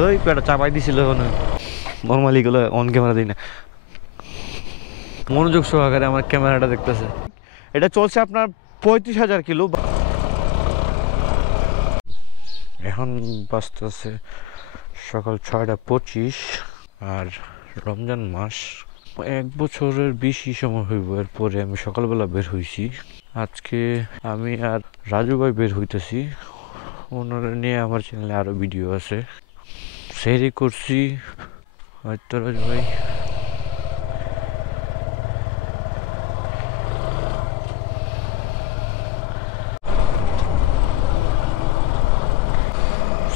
ওই পেটা চাপাই দিছিল নর্মালি গুলো অন ক্যামেরা দিই না, মনোযোগ সহকারে আমার ক্যামেরাটা দেখতেছে। এটা চলছে আপনার 35,000 কিলো। এখন বাজতেছে সকাল 6:25 আর রমজান মাস 1 বছরের বেশি সময় হইব। এরপরে আমি সকালবেলা বের হইছি। আজকে আমি আর রাজু ভাই বের হইতেছি, ওনারা নিয়ে আমার চ্যানেলে আরো ভিডিও আছে। সেরি করছি হয়তো রাজু ভাই।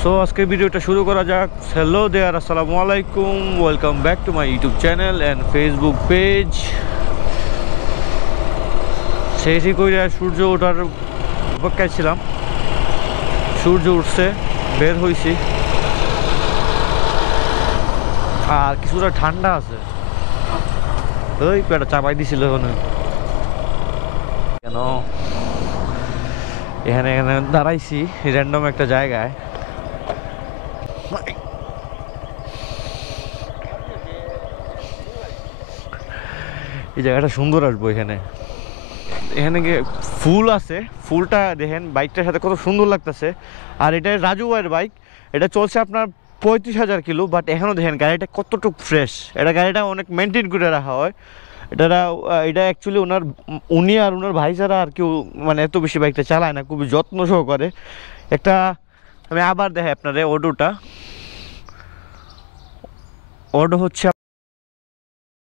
সো আজকে ভিডিওটা শুরু করা যাক। হ্যালো দেয়ার, আসসালামু আলাইকুম, welcome back to my YouTube channel and Facebook page. সেই কইরা সূর্য ওঠার অপেক্ষায় ছিলাম, সূর্য উঠছে, বের হয়েছি। আর কিছুটা ঠান্ডা আছে, ওই পেটা চাপাই দিছিল কেন। এখানে এখানে দাঁড়াইছি র্যান্ডম একটা জায়গায়। এই জায়গাটা সুন্দর, আসবো এখানে। এখানে গিয়ে ফুল আছে, ফুলটা দেখেন বাইকটার সাথে কত সুন্দর লাগতেছে। আর এটা রাজু ভাইয়ের বাইক, এটা চলছে আপনার 35,000 কিলো। বাট এখনও দেখেন গাড়িটা কতটুকু ফ্রেশ। গাড়িটা অনেক মেনটেন করে রাখা হয়। এটা অ্যাকচুয়ালি উনি আর ওনার ভাই ছাড়া আর কেউ মানে এত বেশি বাইকটা চালায় না, খুবই যত্ন সহকারে। আমি আবার দেখাই আপনারে অটো হচ্ছে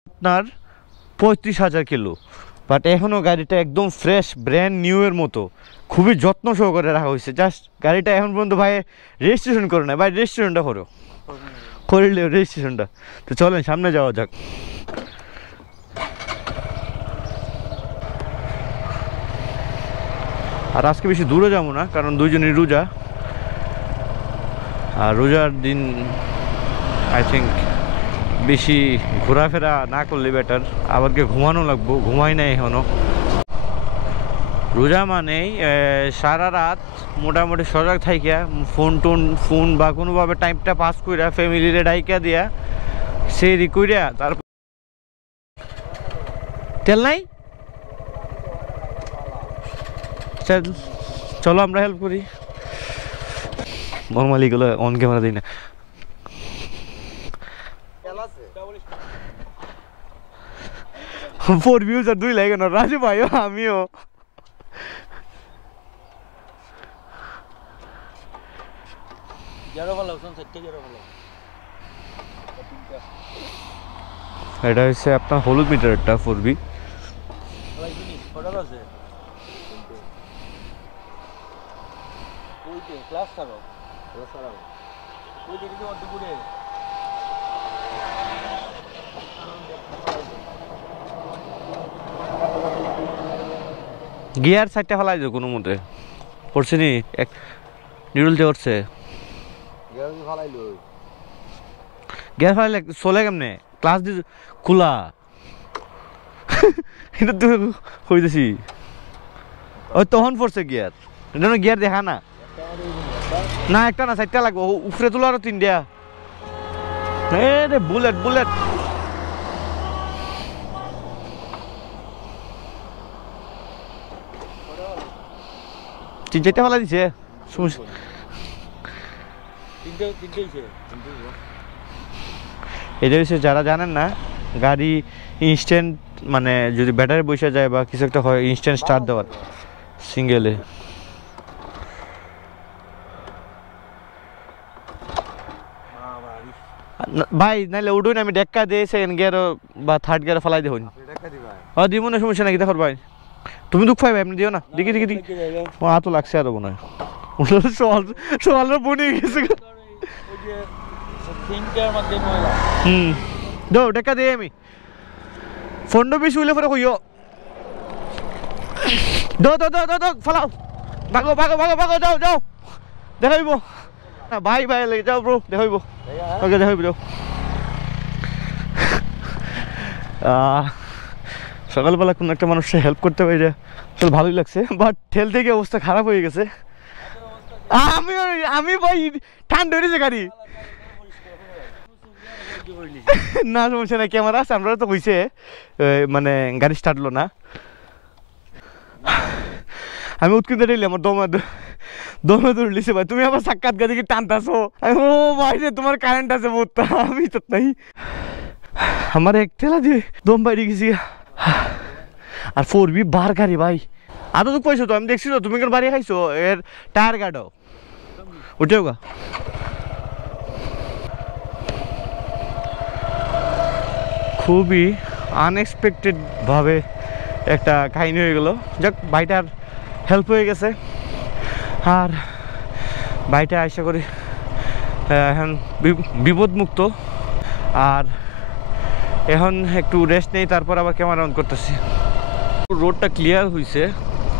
আপনার 35,000 কিলো। বাট এখনও গাড়িটা একদম ফ্রেশ, ব্র্যান্ড নিউ এর মতো, খুবই যত্ন সহকারে রাখা হয়েছে। জাস্ট গাড়িটা এখন পর্যন্ত ভাই রেজিস্ট্রেশন করে না। ভাই রেজিস্ট্রেশনটা করলে রেজিস্ট্রেশনটা। তো চলেন সামনে যাওয়া যাক। আর আজকে বেশি দূরে যাবো না, কারণ দুইজনই রোজা। আর রোজার দিন আই থিঙ্ক বেশি ঘোরাফেরা না করলে বেটার। আবার ঘুমানো লাগবো, ঘুমাই নাই এখনো। রোজা মানেই সারা রাত মোটামুটি সজাগ থাইকা ফোন বা কোনোভাবে টাইমটা পাস কইরা ফ্যামিলিরে ডাইকা দিয়া সেই কইরা তারপর তেল নাই। চলো আমরা হেল্প করি। নর্মালি গুলো অন ক্যামেরা দিই না। ফোর ভিউজ আর 2 লাগে না রাজু ভাইও আমিও। এটা হচ্ছে আপনার হলুদ মিটারটা 4B। গিয়ার সাইডটা ফেলাই দিও কোনো মতে, পড়ছে নি এক নিউডলতে উঠছে। গিয়ার ফেলাইলে চলে কেমনে? ক্লাস দি খোলা এটা তো হইতেছি। ওই তখন পড়ছে গিয়ার, এটা গিয়ার দেখা না। না একটা না, সাইডটা লাগবে। উপরে তোলা আরো 3টা। রে বুলেট বুলেট। তিনটা ফেলা দিছে। এটা হচ্ছে যারা জানেন না, গাড়ি ইনস্ট্যান্ট মানে যদি ব্যাটারি বসে যায় বা কিছু একটা হয়, ইনস্ট্যান্ট স্টার্ট দেওয়ার সিঙ্গেলে। ভাই নাইলে উঠুন, আমি ডেক্কা দিয়ে সেকেন্ড গিয়ার বা থার্ড গিয়ার ফেলাই দেখুন। দিব না, সমস্যা নাকি দেখো ভাই। তুমি দুঃখ পাই ভাই, আপনি দিও না। দেখি দেখি দেখি তো লাগছে আরো মনে হয়। সোয়ালের বনে গেছে। দাও ডেক্কা দিয়ে আমি ফোনটা বেশি হইলে পরে কইও। দাও দাও দাও দাও ফেলাও, ভাগো ভাগো ভাগো ভাগো, যাও যাও দেখাইব না ভাই ভাই লাগে, যাও ব্রো দেখাইব। ওকে দেখাইব যাও। সকালবেলা কোনো একটা মানুষকে হেল্প করতে পারি আসলে ভালোই লাগছে। বাট ঠেল থেকে অবস্থা খারাপ হয়ে গেছে। আমি ভাই ঠান্ডা হয়েছে গাড়ি, না সমস্যা নাই, ক্যামেরা আছে, আমরা তো হইছে মানে গাড়ি স্টার্ট হলো না। আমি উৎকৃত দিলে আমার দমে দৌড়লিছে ভাই, তুমি আবার সাক্ষাৎ গাড়ি টানতাছো। ও ভাই রে তোমার কারেন্ট আছে বহুত, আমি তো নাই। আমার এক ঠেলা দিয়ে দম বাইরে গেছি। আর 4B বার গাড়ি ভাই, আদৌ তো কইছো তো, আমি দেখছি তো তুমি বাড়ি খাইছো এর টায়ার গাড়ো উঠেও গা। খুবই আনএক্সপেক্টেড ভাবে একটা কাহিনী হয়ে গেল। যাক ভাইটার হেল্প হয়ে গেছে, আর ভাইটা আশা করি এখন বিপদমুক্ত। আর এখন একটু রেস্ট নেই, তারপর আবার ক্যামেরা অন করতেছি। রোডটা ক্লিয়ার হয়েছে,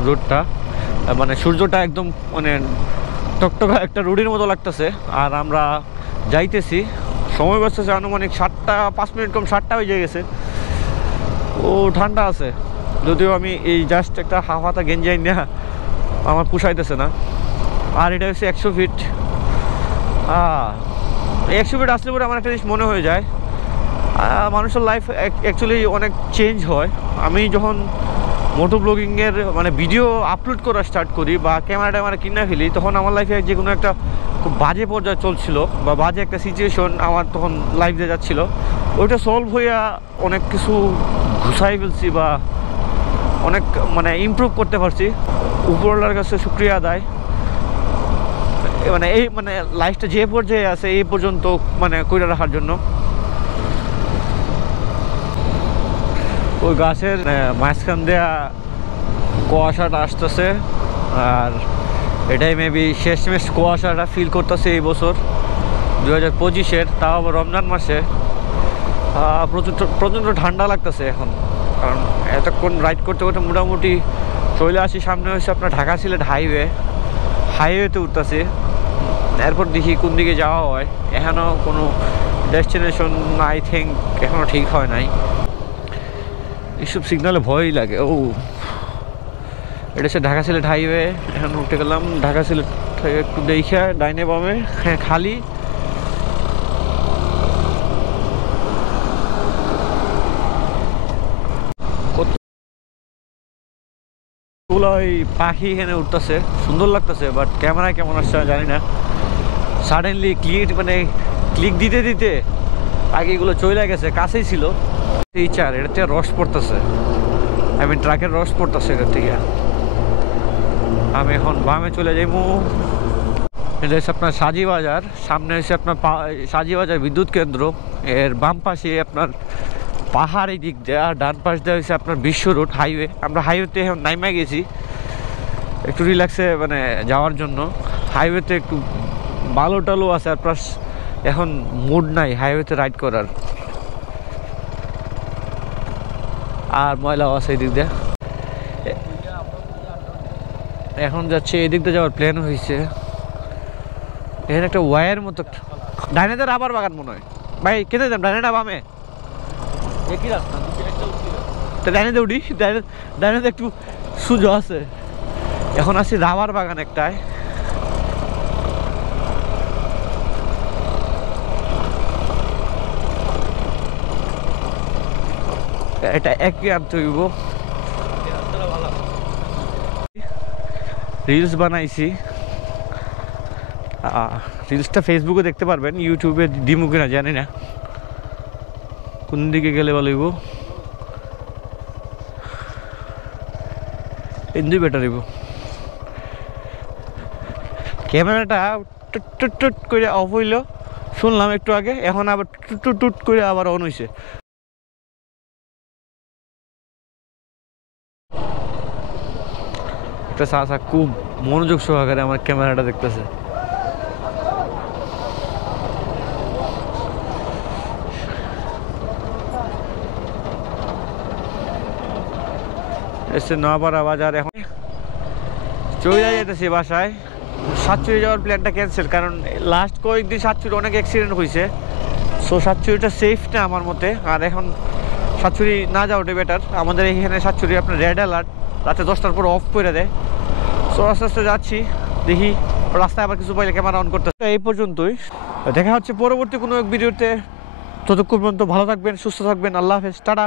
রোডটা মানে সূর্যটা একদম মানে টকটকা একটা রোডের মতো লাগতেছে। আর আমরা যাইতেছি, সময় বাঁচতেছে আনুমানিক 7টা 5 মিনিট কম 7টা হয়ে গেছে। ও ঠান্ডা আছে, যদিও আমি এই জাস্ট একটা হাফ হাতা গেঞ্জাই না, আমার পুষাইতেছে না। আর এটা হচ্ছে 100 ফিট। 100 ফিট আসলে পরে আমার একটা জিনিস মনে হয়ে যায়, মানুষের লাইফ অ্যাকচুয়ালি অনেক চেঞ্জ হয়। আমি যখন মোটো ব্লগিংয়ের মানে ভিডিও আপলোড করা স্টার্ট করি বা ক্যামেরা ট্যামেরা কিনে ফেলি, তখন আমার লাইফে যে কোনো একটা খুব বাজে পর্যায়ে চলছিল বা বাজে একটা সিচুয়েশন আমার তখন লাইফ দিয়ে যাচ্ছিল, ওইটা সলভ হইয়া অনেক কিছু ঘুষাই ফেলছি বা অনেক মানে ইমপ্রুভ করতে পারছি। উপরওয়ালার কাছে শুকরিয়া আদায়, মানে এই মানে লাইফটা যে পর্যায়ে আছে এই পর্যন্ত মানে কইরা রাখার জন্য। ওই গাছের মাঝখান দেয়া কুয়াশাটা আসতেছে, আর এটাই মেবি শেষমেশ কুয়াশাটা ফিল করতেছে এই বছর 2025-এর, তাও আবার রমজান মাসে। প্রচণ্ড ঠান্ডা লাগতেছে এখন, কারণ এতক্ষণ রাইড করতে করতে মোটামুটি চলে আসি। সামনে হচ্ছে আপনার ঢাকা সিলেট হাইওয়েতে উঠতেছি। এরপর দেখি কোন দিকে যাওয়া হয়, এখনও কোনো ডেস্টিনেশন আই থিঙ্ক এখনও ঠিক হয় নাই। এইসব সিগনালে ভয়ই লাগে। ও এটা হচ্ছে ঢাকা সিলেট হাইওয়ে, এখন উঠে গেলাম ঢাকা সিলেট একটু দেখে ডাইনে বামে। হ্যাঁ খালি ওই পাখি এখানে উঠতেছে, সুন্দর লাগতেছে, বাট ক্যামেরায় কেমন আসছে জানি না। সাডেনলি ক্লিক দিতে দিতে আগে এগুলো চলে গেছে, কাছেই ছিল। এই চার এটা থেকে রস পড়তেছে, আমি ট্রাকের রস পড়তেছে এটার থেকে। আমি এখন বামে চলে যাইবো। এটা হচ্ছে আপনার সাজি বাজার, সামনে হচ্ছে আপনার সাজি বাজার বিদ্যুৎ কেন্দ্র। এর বাম পাশে আপনার পাহাড়ি দিক দিয়ে, আর ডান পাশ দিয়ে হচ্ছে আপনার বিশ্ব রোড হাইওয়ে। আমরা হাইওয়েতে এখন নাইমা গেছি একটু রিল্যাক্সে মানে যাওয়ার জন্য। হাইওয়েতে একটু বালো টালো আছে, আর প্লাস এখন মুড নাই হাইওয়েতে রাইড করার। আর ময়লাও আছে এই দিক দিয়ে। এখন যাচ্ছে এই দিক দিয়ে যাওয়ার প্ল্যান হয়েছে। এখানে একটা ওয়ার মতো, ডাইনেতে রাবার বাগান মনে হয়। ভাই কেটে যান ডাইনেটা বামে, একই রাস্তা ডাইনেতে উঠি। ডাইনেতে একটু সুজো আছে। এখন আছি রাবার বাগান একটায়। এটা একই আনতে হইব। রিলস বানাইছি, রিলসটা ফেসবুকে দেখতে পারবেন, ইউটিউবে দিমু কিনা জানি না। কোন দিকে গেলে ভালো হইব, এনজয় বেটার হইব। ক্যামেরাটা টুট টুট টুট করে অফ হইল শুনলাম একটু আগে, এখন আবার টুট টুট টুট করে আবার অন হইছে। একটা চাচা খুব মনোযোগ সহকারে আমার ক্যামেরাটা দেখতেছে। এসে নয়াপাড়া বাজার। এখন চলে যেতেছি বাসায়। সাতচুরি যাওয়ার প্ল্যানটা ক্যান্সেল, কারণ লাস্ট কয়েকদিন সাতচুরি অনেক অ্যাক্সিডেন্ট হয়েছে। সো সাতচুরিটা সেফ না আমার মতে। আর এখন সাতচুরি না যাওয়াটাই বেটার। আমাদের এখানে সাতচুরি আপনার রেড অ্যালার্ট, রাতে 10টার পর অফ করে দেয়। সো আস্তে আস্তে যাচ্ছি, দেখি রাস্তায় আবার কিছু পাইলে ক্যামেরা অন করতে। এই পর্যন্তই, দেখা হচ্ছে পরবর্তী কোনো এক ভিডিওতে। ততক্ষণ পর্যন্ত ভালো থাকবেন, সুস্থ থাকবেন। আল্লাহ হাফেজ, টাটা।